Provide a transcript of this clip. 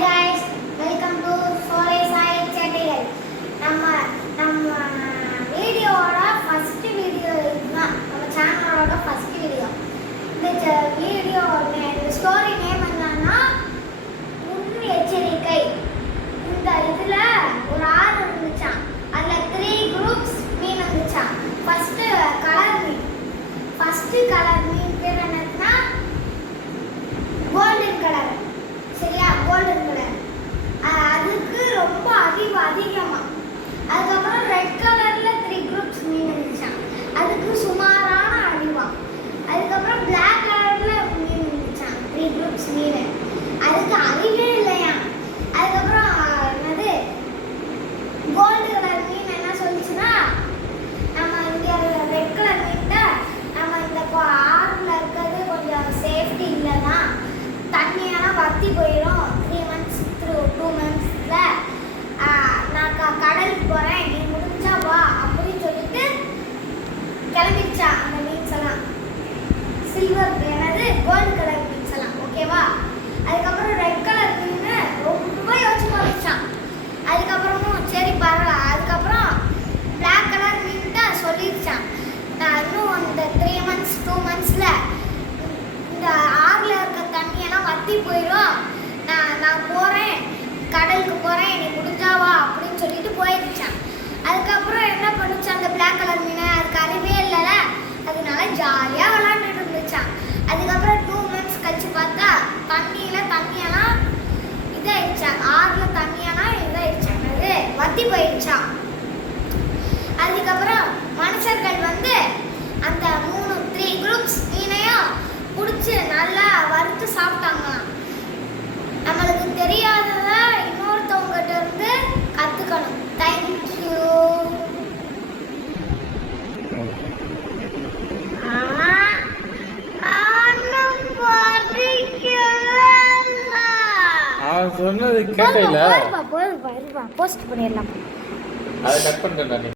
guys, welcome to Sole Sai Chattigal. நம்ம வீடியோவோட first video இதுதான். நம்ம சேனலோட ஃபர்ஸ்ட் வீடியோ. இந்த வீடியோ இந்த ஸ்டோரி நேம் என்னன்னா முன் எச்சரிக்கை. இந்த இதுல ஒரு ஆறு இருந்துச்சாம். அதுல 3 குரூப்ஸ் மீன் இருந்துச்சாம். ஃபர்ஸ்ட் கலர் மீன் பேர் என்னன்னா கோல்டன் கலர். சரியா, கோல்டன் கலர். அதுக்கு ரொம்ப அதிகமா. அதுக்கப்புறம் ரெட் கலர்ல 3 குரூப்ஸ் மீன் இருந்துச்சாம். அதுக்கு சுமாரான அடிவா. அதுக்கப்புறம் பிளாக் கலர்ல மீன் இருந்துச்சாம். 3 குரூப்ஸ் மீன். அதுக்கு அறிவே இல்லையா. அதுக்கப்புறம் என்னது கோல்டு கலர் மீன் என்ன சொல்லுச்சுன்னா, நம்ம இங்க ரெட் கலர் மீன்ட்ட நம்ம இந்த ஆறுல இருக்கிறது கொஞ்சம் சேஃப்டி இல்லைன்னா தண்ணியெல்லாம் வத்தி போயிடும். 3 months 2 monthsல நான் கடலுக்கு போறேன், நீ முடிஞ்சா வா அப்படின்னு சொல்லிட்டு கிளம்பிடுச்சா அந்த மீன்ஸ் எல்லாம். சில்வர் என்னது கோல்டு கலர் மீன்ஸ் எல்லாம். ஓகேவா. அதுக்கப்புறம் ரெட் கலர் மீன் ரொம்ப யோசிச்சு பார்த்துச்சான். அதுக்கப்புறமும் சரி பரவாயில்ல. அதுக்கப்புறம் பிளாக் கலர் மீன் தான் சொல்லிடுச்சான், நான் இன்னும் இந்த 3 months 2 monthsல இந்த ஆறுல இருக்க தண்ணியெல்லாம் வத்தி போயிடும், நான் போறேன், கடலுக்கு போறேன், நீ முடிஞ்சாவா அப்படின்னு சொல்லிட்டு போயிடுச்சான். அதுக்கப்புறம் என்ன பண்ணுச்சு அந்த பிளாக் கலர் மீன், அதுக்கு அறிவே இல்லைல்ல, அதனால ஜாலியாக விளாண்டுட்டு இருந்துச்சான். அதுக்கப்புறம் 2 months கழிச்சு பார்த்தா தண்ணியெல்லாம் இதாயிடுச்சான். ஆறுல தண்ணியெல்லாம் இதாயிடுச்சான், அது வத்தி போயிடுச்சான். அதுக்கப்புறம் மனுஷர்கள் வந்து அந்த 3 குரூப்ஸ் மீனையும் பிடிச்சி நல்லா வறுத்து சாப்பிட்டாங்களாம். நம்மளுக்கு தெரியாதத இன்னொருத்தவங்ககிட்ட இருந்து கற்றுக்கணும். தேங்க்யூ. சொன்னது கேட்கல. போஸ்ட் பண்ணிடலாம். அதை கட் பண்ணிட்டேன்.